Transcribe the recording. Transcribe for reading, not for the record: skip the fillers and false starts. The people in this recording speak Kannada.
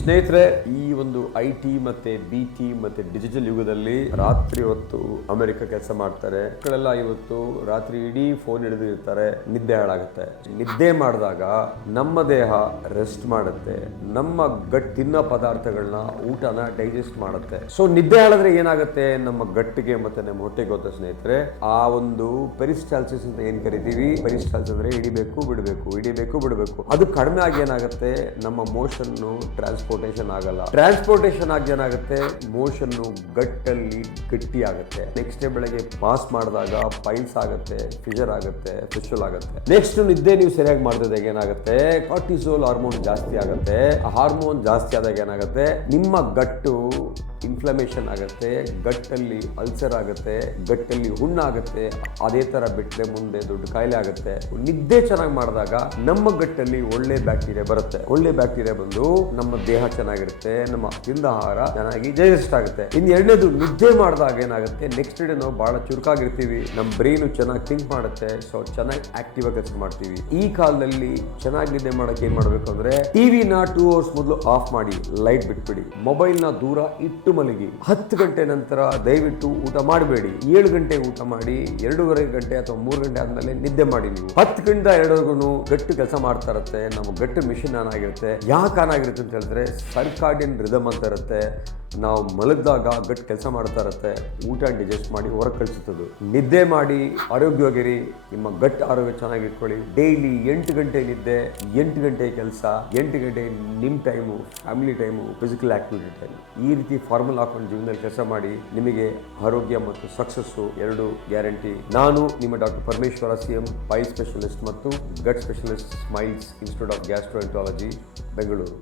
ಸ್ನೇಹಿತರೆ, ಈ ಒಂದು IT ಮತ್ತೆ BT ಮತ್ತೆ ಡಿಜಿಟಲ್ ಯುಗದಲ್ಲಿ ರಾತ್ರಿ ಹೊತ್ತು ಅಮೆರಿಕ ಕೆಲಸ ಮಾಡ್ತಾರೆ. ಮಕ್ಕಳೆಲ್ಲ ಇವತ್ತು ರಾತ್ರಿ ಇಡೀ ಫೋನ್ ಹಿಡಿದು ಇರ್ತಾರೆ, ನಿದ್ದೆ ಹಾಳಾಗುತ್ತೆ. ನಿದ್ದೆ ಮಾಡಿದಾಗ ನಮ್ಮ ದೇಹ ರೆಸ್ಟ್ ಮಾಡುತ್ತೆ, ನಮ್ಮ ಗಟ್ ತಿನ್ನೋ ಪದಾರ್ಥಗಳನ್ನ ಊಟನ ಡೈಜೆಸ್ಟ್ ಮಾಡುತ್ತೆ. ಸೊ ನಿದ್ದೆ ಹಾಳಾದ್ರೆ ಏನಾಗುತ್ತೆ, ನಮ್ಮ ಗಟ್ಟಿಗೆ ಮತ್ತೆ ನಮ್ಮ ಹೊಟ್ಟೆಗೆ ಗೊತ್ತ ಸ್ನೇಹಿತರೆ, ಆ ಒಂದು ಪೆರಿಸ್ಟಾಲ್ಸಿಸ್ ಅಂತ ಏನ್ ಕರಿತೀವಿ, ಪೆರಿಸ್ಟಾಲ್ಸಿಸ್ ಅಂದ್ರೆ ಹಿಡಿಬೇಕು ಬಿಡಬೇಕು, ಅದು ಕಡಿಮೆ ಆಗಿ ಏನಾಗುತ್ತೆ, ನಮ್ಮ ಮೋಷನ್ ಟ್ರಾನ್ಸ್ಪೋರ್ಟೇಷನ್ ಆಗಲ್ಲ. ಟ್ರಾನ್ಸ್ಪೋರ್ಟೇಷನ್ ಆಗಿ ಏನಾಗುತ್ತೆ, ಮೋಷನ್ ಗಟ್ಟಲ್ಲಿ ಗಟ್ಟಿ ಆಗುತ್ತೆ. ನೆಕ್ಸ್ಟ್ ಡೇ ಬೆಳಗ್ಗೆ ಪಾಸ್ ಮಾಡಿದಾಗ ಪೈಲ್ಸ್ ಆಗುತ್ತೆ, ಫಿಷರ್ ಆಗುತ್ತೆ, ಫಿಶಲ್ ಆಗುತ್ತೆ. ನೆಕ್ಸ್ಟ್ ನಿದ್ದೆ ನೀವು ಸರಿಯಾಗಿ ಮಾಡಿದಾಗ ಏನಾಗುತ್ತೆ, ಕಾರ್ಟಿಸೋಲ್ ಹಾರ್ಮೋನ್ ಜಾಸ್ತಿ ಆಗುತ್ತೆ. ಹಾರ್ಮೋನ್ ಜಾಸ್ತಿ ಆದಾಗ ಏನಾಗುತ್ತೆ, ನಿಮ್ಮ ಗಟ್ಟು ಇನ್ಫ್ಲಮೇಷನ್ ಆಗುತ್ತೆ, ಗಟ್ಟಲ್ಲಿ ಅಲ್ಸರ್ ಆಗುತ್ತೆ, ಗಟ್ಟಲ್ಲಿ ಹುಣ್ಣಾಗುತ್ತೆ. ಅದೇ ತರ ಬಿಟ್ಟರೆ ಮುಂದೆ ದೊಡ್ಡ ಕಾಯಿಲೆ ಆಗುತ್ತೆ. ನಿದ್ದೆ ಚೆನ್ನಾಗಿ ಮಾಡಿದಾಗ ನಮ್ಮ ಗಟ್ಟಲ್ಲಿ ಒಳ್ಳೆ ಬ್ಯಾಕ್ಟೀರಿಯಾ ಬರುತ್ತೆ. ಒಳ್ಳೆ ಬ್ಯಾಕ್ಟೀರಿಯಾ ಬಂದು ನಮ್ಮ ದೇಹ ಚೆನ್ನಾಗಿರುತ್ತೆ, ನಮ್ಮ ತಿಂದ ಆಹಾರ ಚೆನ್ನಾಗಿ ಡೈಜೆಸ್ಟ್ ಆಗುತ್ತೆ. ಇನ್ನು ಎರಡನೇದು, ನಿದ್ದೆ ಮಾಡಿದಾಗ ಏನಾಗುತ್ತೆ, ನೆಕ್ಸ್ಟ್ ಡೇ ನಾವು ಬಹಳ ಚುರುಕಾಗಿರ್ತೀವಿ, ನಮ್ಮ ಬ್ರೈನ್ ಚೆನ್ನಾಗಿ ಥಿಂಕ್ ಮಾಡುತ್ತೆ, ಸೊ ಚೆನ್ನಾಗಿ ಆಕ್ಟಿವ್ ಆಗಿ ಕೆಲಸ ಮಾಡ್ತೀವಿ. ಈ ಕಾಲದಲ್ಲಿ ಚೆನ್ನಾಗಿ ನಿದ್ದೆ ಮಾಡಕ್ಕೆ ಏನ್ ಮಾಡ್ಬೇಕು ಅಂದ್ರೆ, ಟಿವಿನ 2 ಅವರ್ಸ್ ಮೊದಲು ಆಫ್ ಮಾಡಿ, ಲೈಟ್ ಬಿಟ್ಬಿಡಿ, ಮೊಬೈಲ್ ನ ದೂರ ಇಟ್ಟು ಮಲಗಿ. 10 ಗಂಟೆ ನಂತರ ದಯವಿಟ್ಟು ಊಟ ಮಾಡಬೇಡಿ. 7 ಗಂಟೆ ಊಟ ಮಾಡಿ, 2.5 ಗಂಟೆ ಅಥವಾ 3 ಗಂಟೆ ಆದ್ಮೇಲೆ ನಿದ್ದೆ ಮಾಡಿ. ನೀವು 10 ಗಂಟೆ 2 ಗಟ್ಟು ಕೆಲಸ ಮಾಡ್ತಾ ಇರುತ್ತೆ, ನಮ್ಮ ಗಟ್ಟು ಮಿಷನ್ ಆನ್ ಆಗಿರುತ್ತೆ. ಯಾಕೆ ಆನ್ ಆಗಿರುತ್ತೆ ಅಂತ ಹೇಳಿದ್ರೆ, ಸರ್ಕಾರ್ಡಿಯನ್ ರಿದಮ್ ಅಂತ ಇರುತ್ತೆ. ನಾವು ಮಲಗಿದಾಗ ಗಟ್ಟು ಕೆಲಸ ಮಾಡ್ತಾ ಇರುತ್ತೆ, ಊಟ ಡೈಜೆಸ್ಟ್ ಮಾಡಿ ಹೊರಗೆ ಕಳಿಸುತ್ತದೆ. ನಿದ್ದೆ ಮಾಡಿ, ಆರೋಗ್ಯವಾಗಿರಿ, ನಿಮ್ಮ ಗಟ್ಟು ಆರೋಗ್ಯ ಚೆನ್ನಾಗಿ ಇಟ್ಕೊಳ್ಳಿ. ಡೈಲಿ 8 ಗಂಟೆ ನಿದ್ದೆ, 8 ಗಂಟೆ ಕೆಲಸ, 8 ಗಂಟೆ ನಿಮ್ಮ time, family time, physical activity time. ಈ ರೀತಿ ಫಾರ್ಮುಲಾ ಹಾಕೊಂಡು ಜೀವನದಲ್ಲಿ ಕೆಲಸ ಮಾಡಿ, ನಿಮಗೆ ಆರೋಗ್ಯ ಮತ್ತು ಸಕ್ಸಸ್ಸು ಎರಡು ಗ್ಯಾರಂಟಿ. ನಾನು ನಿಮ್ಮ doctor Parameshwara CM, pile specialist ಮತ್ತು gut specialist, Smiles Institute of Gastroenterology, Bengaluru.